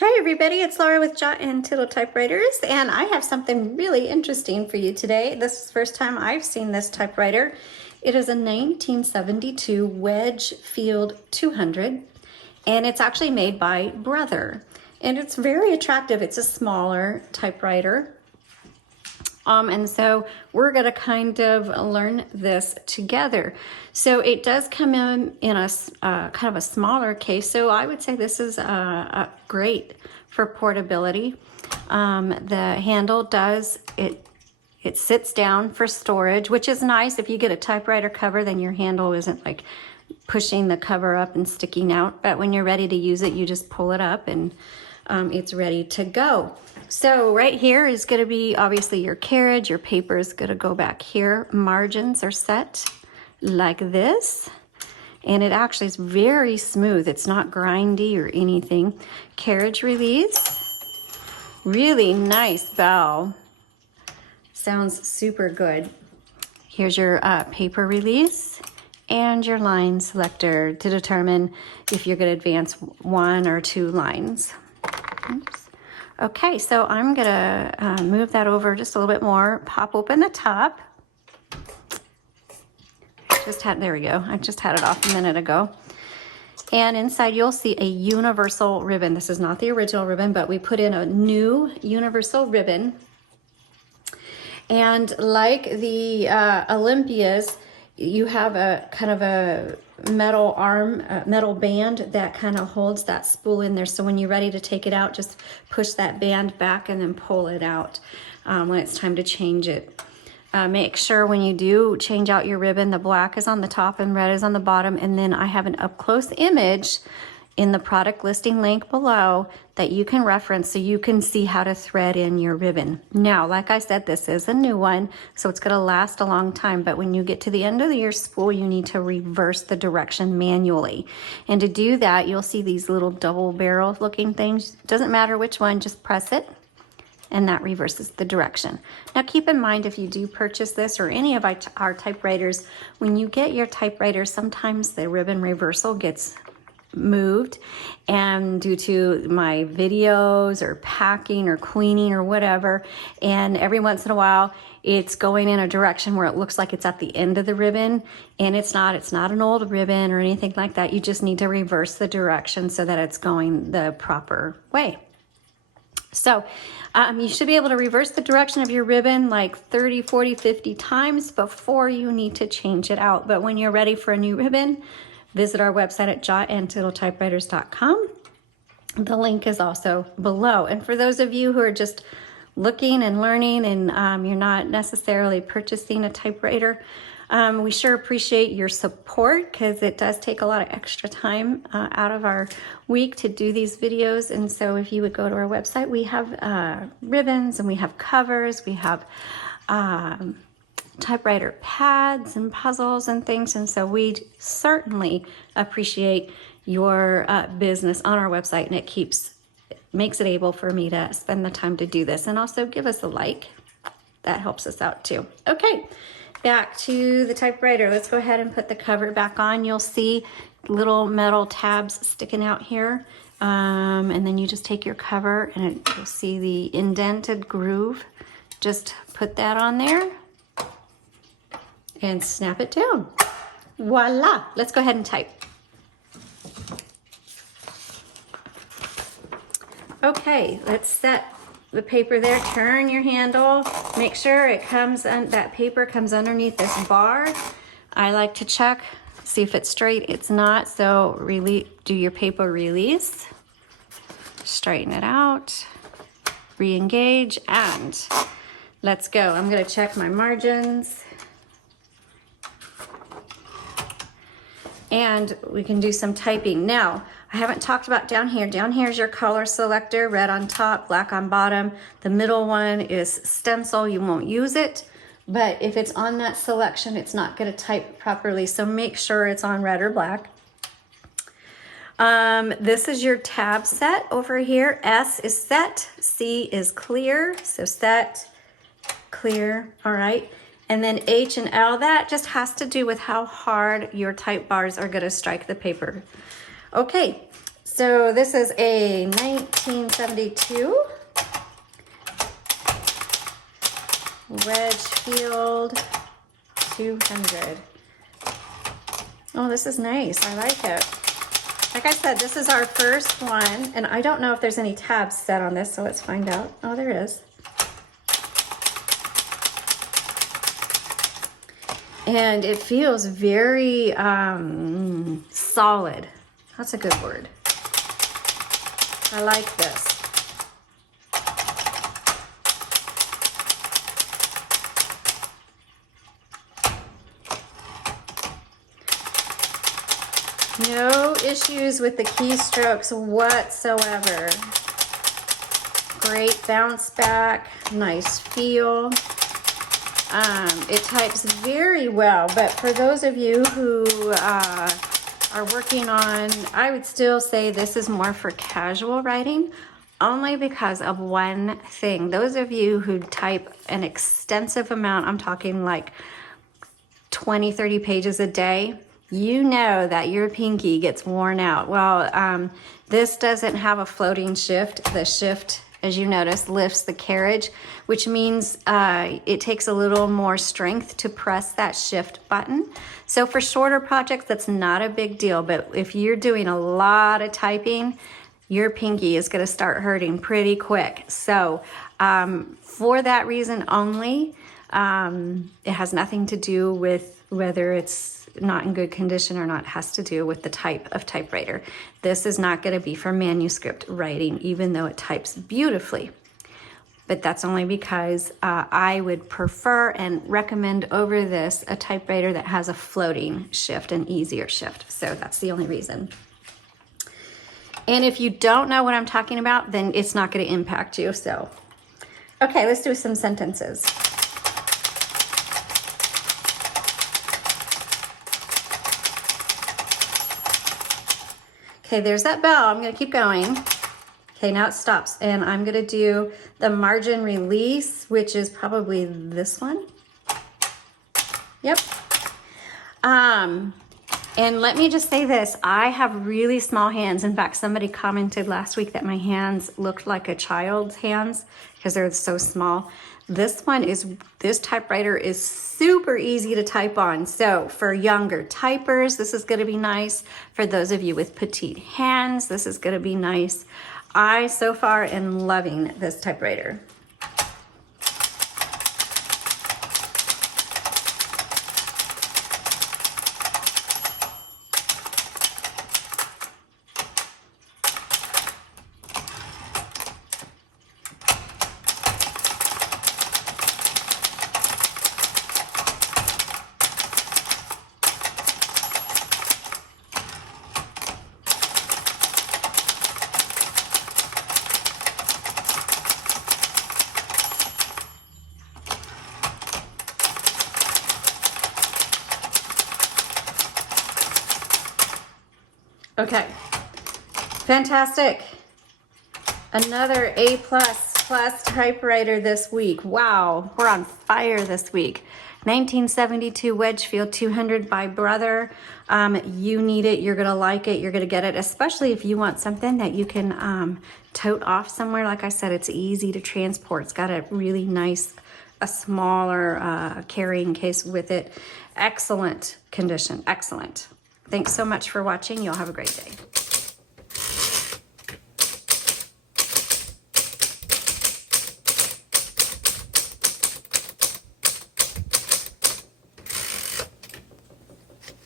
Hi everybody, it's Laura with Untitled Typewriters, and I have something really interesting for you today. This is the first time I've seen this typewriter. It is a 1972 Wedgefield 200, and it's actually made by Brother. And it's very attractive. It's a smaller typewriter. And so we're going to kind of learn this together. So it does come in a kind of a smaller case. So I would say this is great for portability. The handle does, it sits down for storage, which is nice. If you get a typewriter cover, then your handle isn't like pushing the cover up and sticking out. But when you're ready to use it, you just pull it up and it's ready to go. So right here is going to be obviously your carriage. Your paper is going to go back here. Margins are set like this. And it actually is very smooth. It's not grindy or anything. Carriage release. Really nice bow. Sounds super good. Here's your paper release and your line selector to determine if you're going to advance 1 or 2 lines. Oops. Okay, so I'm gonna move that over just a little bit more, pop open the top. There we go. I just had it off a minute ago. And inside you'll see a universal ribbon. This is not the original ribbon, but we put in a new universal ribbon. And like the Olympias, you have a kind of a metal arm, metal band that kind of holds that spool in there. So when you're ready to take it out, just push that band back and then pull it out when it's time to change it. Make sure when you do change out your ribbon, the black is on the top and red is on the bottom. And then I have an up-close image in the product listing link below that you can reference so you can see how to thread in your ribbon. Now, like I said, this is a new one, so it's gonna last a long time, but when you get to the end of your spool, you need to reverse the direction manually. And to do that, you'll see these little double barrel looking things. Doesn't matter which one, just press it, and that reverses the direction. Now keep in mind, if you do purchase this or any of our typewriters, when you get your typewriter, sometimes the ribbon reversal gets moved, and due to my videos or packing or cleaning or whatever, and every once in a while it's going in a direction where it looks like it's at the end of the ribbon, and it's not an old ribbon or anything like that. You just need to reverse the direction so that it's going the proper way. So you should be able to reverse the direction of your ribbon like 30, 40, 50 times before you need to change it out. But when you're ready for a new ribbon, visit our website at untitled.typewriters.com. The link is also below. And for those of you who are just looking and learning and you're not necessarily purchasing a typewriter, we sure appreciate your support because it does take a lot of extra time out of our week to do these videos. And so if you would go to our website, we have ribbons and we have covers, we have typewriter pads and puzzles and things, and so we certainly appreciate your business on our website, and it makes it able for me to spend the time to do this. And also give us a like, that helps us out too. Okay, back to the typewriter. Let's go ahead and put the cover back on. You'll see little metal tabs sticking out here, and then you just take your cover and you'll see the indented groove. Just put that on there and snap it down. Voila, let's go ahead and type. Okay, let's set the paper there, turn your handle, make sure it comes, that paper comes underneath this bar. I like to check, see if it's straight, it's not, so do your paper release, straighten it out, re-engage, and let's go. I'm gonna check my margins. And we can do some typing. Now, I haven't talked about down here. Down here is your color selector, red on top, black on bottom. The middle one is stencil. You won't use it, but if it's on that selection, it's not gonna type properly. So make sure it's on red or black. This is your tab set over here. S is set, C is clear. So set, clear, all right. And then H and L, that just has to do with how hard your type bars are gonna strike the paper. Okay, So this is a 1972 Wedgefield 200. Oh, this is nice. I like it. Like I said, this is our first one, and I don't know if there's any tabs set on this, so let's find out. Oh, there is. And it feels very solid. That's a good word. I like this. No issues with the keystrokes whatsoever. Great bounce back, nice feel. It types very well, but for those of you who are working on, I would still say this is more for casual writing, only because of one thing. Those of you who type an extensive amount, I'm talking like 20, 30 pages a day, you know that your pinky gets worn out. Well, this doesn't have a floating shift. The shift, as you notice, lifts the carriage, which means it takes a little more strength to press that shift button. So for shorter projects, that's not a big deal. But if you're doing a lot of typing, your pinky is going to start hurting pretty quick. So for that reason only, it has nothing to do with whether it's not in good condition or not. It has to do with the type of typewriter. This is not going to be for manuscript writing, even though it types beautifully. But that's only because I would prefer and recommend over this a typewriter that has a floating shift, an easier shift. So that's the only reason. And if you don't know what I'm talking about, then it's not going to impact you. So, okay, let's do some sentences. Okay, there's that bell. I'm going to keep going. Okay, now it stops. And I'm going to do the margin release, which is probably this one. Yep. And let me just say this. I have really small hands. In fact, somebody commented last week that my hands looked like a child's hands because they're so small. This typewriter is super easy to type on. So for younger typers, this is going to be nice. For those of you with petite hands, this is going to be nice. I so far am loving this typewriter. Okay, fantastic. Another A++ typewriter this week. Wow, we're on fire this week. 1972 Wedgefield 200 by Brother. You need it, you're gonna like it, you're gonna get it, especially if you want something that you can tote off somewhere. Like I said, it's easy to transport. It's got a really nice, a smaller carrying case with it. Excellent condition, excellent. Thanks so much for watching. You'll have a great day.